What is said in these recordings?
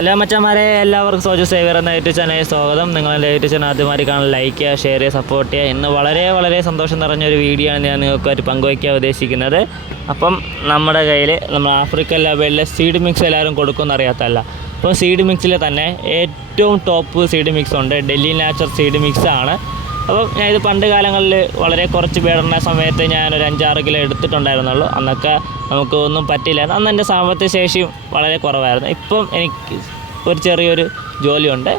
എല്ലാ മച്ചന്മാരെ എല്ലാവർക്കും സോജു സേവിയർ എന്ന യൂട്യൂബ് ചാനലിൽ സ്വാഗതം. നിങ്ങളുടെ യൂട്യൂബ് ചാനൽ ആദ്യമായി കാണാൻ ലൈക്ക് ചെയ്യുക ഷെയർ ചെയ്യുക സപ്പോർട്ട് ചെയ്യുക. ഇന്ന് വളരെ വളരെ സന്തോഷം നിറഞ്ഞൊരു വീഡിയോ ആണ് ഞാൻ നിങ്ങൾക്കായിട്ട് പങ്കുവയ്ക്കാൻ ഉദ്ദേശിക്കുന്നത്. അപ്പം നമ്മുടെ കയ്യിൽ നമ്മൾ ആഫ്രിക്കൻ ലെവലിലെ സീഡ് മിക്സ് എല്ലാവരും കൊടുക്കുമെന്ന് അറിയാത്തല്ല അപ്പോൾ സീഡ് മിക്സിൽ തന്നെ ഏറ്റവും ടോപ്പ് സീഡ് മിക്സ് ഉണ്ട്. ഡൽഹി നാച്ചർ സീഡ് മിക്സ് ആണ്. അപ്പം ഞാൻ ഇത് പണ്ട് കാലങ്ങളിൽ വളരെ കുറച്ച് പേടുന്ന സമയത്ത് ഞാൻ ഒരു അഞ്ചാറ് കിലോ എടുത്തിട്ടുണ്ടായിരുന്നുള്ളൂ. അന്നൊക്കെ നമുക്ക് ഒന്നും പറ്റില്ലായിരുന്നു അന്ന് എന്റെ സാമ്പത്തിക ശേഷിയും വളരെ കുറവായിരുന്നു. ഇപ്പം എനിക്ക് ഒരു ചെറിയൊരു ജോലിയുണ്ട്.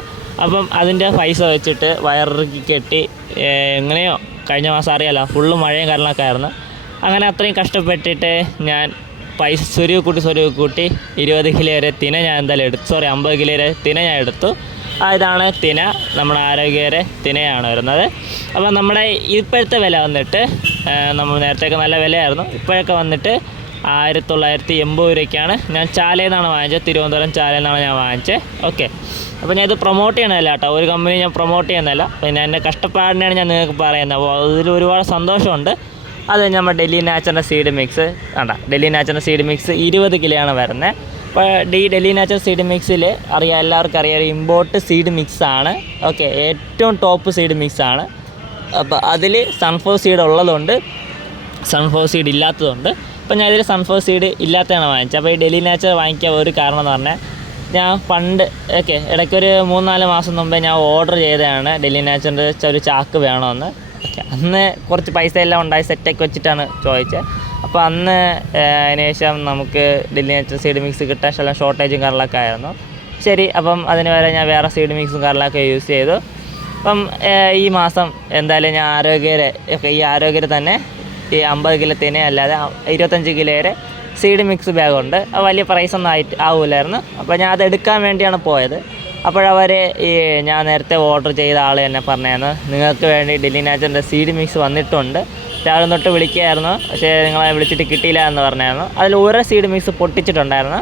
അപ്പം അതിന്റെ പൈസ വെച്ചിട്ട് വയറിറക്കി കെട്ടി എങ്ങനെയോ കഴിഞ്ഞ മാസം അറിയാലോ ഫുള്ള് മഴയും കാരണമൊക്കെ ആയിരുന്നു. അങ്ങനെ അത്രയും കഷ്ടപ്പെട്ടിട്ട് ഞാൻ പൈസ സ്വരുവ് കൂട്ടി സ്വരുവ് കൂട്ടി ഇരുപത് കിലോ വരെ തിന ഞാൻ എന്തായാലും എടുത്തു. സോറി അമ്പത് കിലോ വരെ തിന ഞാൻ എടുത്തു. ഇതാണ് തിന. നമ്മുടെ ആരോഗ്യകരെ തിനയാണ് വരുന്നത്. അപ്പോൾ നമ്മുടെ ഇപ്പോഴത്തെ വില വന്നിട്ട് നമ്മൾ നേരത്തെയൊക്കെ നല്ല വിലയായിരുന്നു. ഇപ്പോഴൊക്കെ വന്നിട്ട് ആയിരത്തി തൊള്ളായിരത്തി എൺപത് രൂപയ്ക്കാണ്. ഞാൻ ചാലയിൽ നിന്നാണ് വാങ്ങിച്ചത്. തിരുവനന്തപുരം ചാലയിൽ നിന്നാണ് ഞാൻ വാങ്ങിച്ചത്. ഓക്കെ. അപ്പോൾ ഞാൻ ഇത് പ്രൊമോട്ട് ചെയ്യണമല്ല കേട്ടോ. ഒരു കമ്പനി ഞാൻ പ്രൊമോട്ട് ചെയ്യുന്നതല്ല. പിന്നെ എന്റെ കഷ്ടപ്പാടിനെയാണ് ഞാൻ നിങ്ങൾക്ക് പറയുന്നത്. അപ്പോൾ അതിൽ ഒരുപാട് സന്തോഷമുണ്ട്. അത് നമ്മുടെ ഡൽഹി നാച്ചറിന്റെ സീഡ് മിക്സ്. വേണ്ട ഡൽഹി നാച്ചറിന്റെ സീഡ് മിക്സ് ഇരുപത് കിലോയാണ് വരുന്നത്. അപ്പോൾ ഡി ഡൽഹി നാച്ചർ സീഡ് മിക്സിൽ അറിയാം എല്ലാവർക്കും അറിയാം ഇമ്പോർട്ട് സീഡ് മിക്സ് ആണ്. ഓക്കെ ഏറ്റവും ടോപ്പ് സീഡ് മിക്സ് ആണ്. അപ്പോൾ അതിൽ സൺഫ്ലവർ സീഡ് ഉള്ളതുകൊണ്ട് സൺഫ്ലവർ സീഡ് ഇല്ലാത്തതുണ്ട്. അപ്പോൾ ഞാൻ ഇതിൽ സൺഫ്ലവർ സീഡ് ഇല്ലാത്തതാണ് വാങ്ങിച്ചത്. അപ്പോൾ ഈ ഡൽഹി നാച്ചർ വാങ്ങിക്കാൻ ഒരു കാരണം എന്ന് പറഞ്ഞാൽ ഞാൻ പണ്ട് ഓക്കെ ഇടയ്ക്കൊരു മൂന്നാൽ മാസം മുമ്പേ ഞാൻ ഓർഡർ ചെയ്തതാണ് ഡൽഹി നാച്ചറിന്റെ ഒരു ചാക്ക് വേണമെന്ന് ഓക്കെ അന്ന് കുറച്ച് പൈസ എല്ലാം ഉണ്ടായി സെറ്റൊക്കെ വെച്ചിട്ടാണ് ചോദിച്ചത്. അപ്പോൾ അന്ന് അതിനുശേഷം നമുക്ക് ഡൽഹി നാച്ചർ സീഡ് മിക്സ് കിട്ടാൻ ശകലം ഷോർട്ടേജും കാര്യങ്ങളൊക്കെ ആയിരുന്നു. ശരി അപ്പം അതിന് വരെ ഞാൻ വേറെ സീഡ് മിക്സും കാര്യങ്ങളൊക്കെ യൂസ് ചെയ്തു. അപ്പം ഈ മാസം എന്തായാലും ഞാൻ ആരോഗ്യരെ ഈ ആരോഗ്യരെ തന്നെ ഈ അമ്പത് കിലോ തിനെ അല്ലാതെ ഇരുപത്തഞ്ച് കിലോ വരെ സീഡ് മിക്സ് ബാഗുണ്ട് അത് വലിയ പ്രൈസ് ഒന്നും ആയിട്ട് ആവില്ലായിരുന്നു അപ്പോൾ ഞാൻ അത് എടുക്കാൻ വേണ്ടിയാണ് പോയത്. അപ്പോഴവർ ഈ ഞാൻ നേരത്തെ ഓർഡർ ചെയ്ത ആൾ തന്നെ പറഞ്ഞായിരുന്നു നിങ്ങൾക്ക് വേണ്ടി ഡെല്ലി നാച്ചറിന്റെ സീഡ് മിക്സ് വന്നിട്ടുണ്ട്. രാവിലെ തൊട്ട് വിളിക്കുകയായിരുന്നു. പക്ഷേ നിങ്ങളെ വിളിച്ചിട്ട് കിട്ടിയില്ല എന്ന് പറഞ്ഞായിരുന്നു. അതിൽ ഓരോ സീഡ് മിക്സ് പൊട്ടിച്ചിട്ടുണ്ടായിരുന്നു.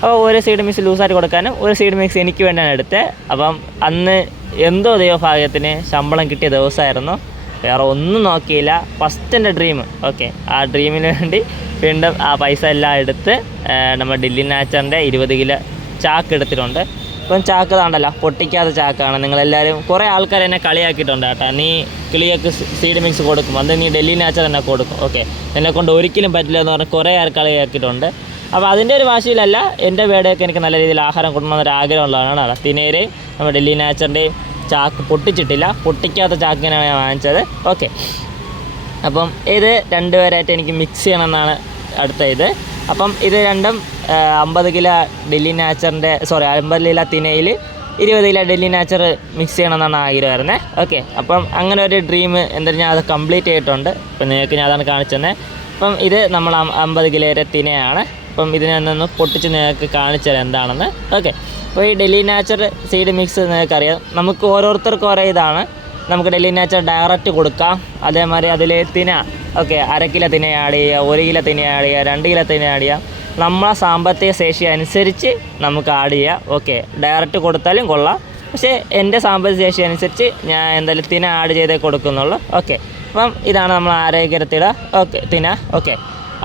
അപ്പോൾ ഒരു സീഡ് മിക്സ് ലൂസായിട്ട് കൊടുക്കാനും ഒരു സീഡ് മിക്സ് എനിക്ക് വേണ്ടിയാണ് എടുത്തത്. അപ്പം അന്ന് എന്തോ ദൈവഭാഗ്യത്തിന് ശമ്പളം കിട്ടിയ ദിവസമായിരുന്നു. വേറെ ഒന്നും നോക്കിയില്ല. ഫസ്റ്റ് എന്റെ ഡ്രീം ഓക്കെ ആ ഡ്രീമിന് വേണ്ടി വീണ്ടും ആ പൈസ എല്ലാം എടുത്ത് നമ്മുടെ ഡില്ലി നാച്ചറിന്റെ ഇരുപത് കിലോ ചാക്ക് എടുത്തിട്ടുണ്ട്. ഇപ്പം ചാക്ക് താണ്ടല്ല. പൊട്ടിക്കാത്ത ചാക്കാണ്. നിങ്ങളെല്ലാവരും കുറേ ആൾക്കാർ എന്നെ കളിയാക്കിയിട്ടുണ്ട് കേട്ടോ. നീ കിളിയൊക്കെ സീഡ് മിക്സ് കൊടുക്കും. അത് നീ ഡൽഹി നാച്ചർ തന്നെ കൊടുക്കും. ഓക്കെ. എന്നെ കൊണ്ട് ഒരിക്കലും പറ്റില്ല എന്ന് പറഞ്ഞ് കുറേ ആൾ കളിയാക്കിയിട്ടുണ്ട്. അപ്പോൾ അതിന്റെ ഒരു വാശിയിലല്ല എന്റെ വേടയൊക്കെ എനിക്ക് നല്ല രീതിയിൽ ആഹാരം കൊടുക്കണമെന്നൊരു ആഗ്രഹമുള്ളതാണ്. അതാണ് തിനേരെയും നമ്മുടെ ഡൽഹി നാച്ചറിന്റെയും ചാക്ക് പൊട്ടിച്ചിട്ടില്ല. പൊട്ടിക്കാത്ത ചാക്കിനാണ് ഞാൻ വാങ്ങിച്ചത്. ഓക്കെ. അപ്പം ഇത് രണ്ടുപേരായിട്ട് എനിക്ക് മിക്സ് ചെയ്യണമെന്നാണ് അടുത്ത ഇത്. അപ്പം ഇത് രണ്ടും അമ്പത് കിലോ ഡൽഹി നാച്ചറിന്റെ സോറി അമ്പത് കിലോ തിനയിൽ ഇരുപത് കിലോ ഡൽഹി നാച്ചർ മിക്സ് ചെയ്യണമെന്നാണ് ആഗ്രഹം വരുന്നത് ഓക്കെ അപ്പം അങ്ങനെ ഒരു ഡ്രീം എന്തായാലും ഞാൻ അത് കംപ്ലീറ്റ് ചെയ്തിട്ടുണ്ട്. അപ്പം നിങ്ങൾക്ക് ഞാൻ അതാണ് കാണിച്ചു തന്നെ. അപ്പം ഇത് നമ്മൾ അമ്പത് കിലോയുടെ തിനയാണ്. അപ്പം ഇതിനെ ഒന്ന് പൊട്ടിച്ച് നിങ്ങൾക്ക് കാണിച്ചു തരാം എന്താണെന്ന്. ഓക്കെ അപ്പോൾ ഈ ഡൽഹി നാച്ചർ സീഡ് മിക്സ് നിങ്ങൾക്കറിയാം. നമുക്ക് ഓരോരുത്തർക്കും ഓരോ ഇതാണ്. നമുക്ക് ഡൽഹി നാച്ചർ ഡയറക്റ്റ് കൊടുക്കാം. അതേമാതിരി അതിൽ തിന ഓക്കെ അര കിലോ ചെയ്യുക ഒരു കിലോ ചെയ്യുക രണ്ട് കിലോ ചെയ്യുക നമ്മളെ സാമ്പത്തിക ശേഷി അനുസരിച്ച് നമുക്ക് ആഡ് ചെയ്യാം. ഓക്കെ ഡയറക്റ്റ് കൊടുത്താലും കൊള്ളാം. പക്ഷേ എന്റെ സാമ്പത്തിക ശേഷി അനുസരിച്ച് ഞാൻ എന്തായാലും തിന ആഡ് ചെയ്തേ കൊടുക്കുന്നുള്ളൂ. ഓക്കെ അപ്പം ഇതാണ് നമ്മൾ ആരോഗ്യത്തിട ഓക്കെ തിന ഓക്കെ.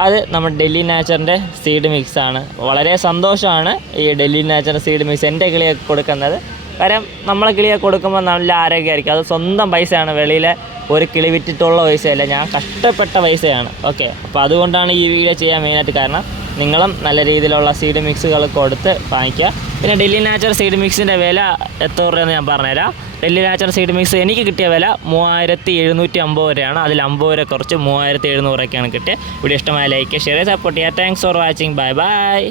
അത് നമ്മുടെ ഡൽഹി നാച്ചറിന്റെ സീഡ് മിക്സ് ആണ്. വളരെ സന്തോഷമാണ് ഈ ഡൽഹി നാച്ചറിന്റെ സീഡ് മിക്സ് എന്റെ കിളിയൊക്കെ കൊടുക്കുന്നത്. കാരണം നമ്മളെ കിളിയൊക്കെ കൊടുക്കുമ്പോൾ നല്ല ആരോഗ്യമായിരിക്കും. അത് സ്വന്തം പൈസയാണ് വെളിയിലെ ഒരു കിളി വിറ്റിട്ടുള്ള പൈസയല്ല ഞാൻ കഷ്ടപ്പെട്ട പൈസയാണ്. ഓക്കെ അപ്പോൾ അതുകൊണ്ടാണ് ഈ വീഡിയോ ചെയ്യാൻ മെയിനായിട്ട് കാരണം നിങ്ങളും നല്ല രീതിയിലുള്ള സീഡ് മിക്സുകൾ കൊടുത്ത് വാങ്ങിക്കുക. പിന്നെ ഡൽഹി നാച്ചർ സീഡ് മിക്സിന്റെ വില എത്ര രൂപയെന്ന് ഞാൻ പറഞ്ഞുതരാം. ഡൽഹി നാച്ചർ സീഡ് മിക്സ് എനിക്ക് കിട്ടിയ വില മൂവായിരത്തി എഴുന്നൂറ്റി അമ്പത് രൂപയാണ്. അതിൽ അമ്പത് രൂപ കുറച്ച് മൂവായിരത്തി എഴുന്നൂറൊക്കെയാണ് കിട്ടിയത്. വീഡിയോ ഇഷ്ടമായ ലൈക്ക് ഷെയർ സപ്പോർട്ട് ചെയ്യുക. Thanks for watching bye bye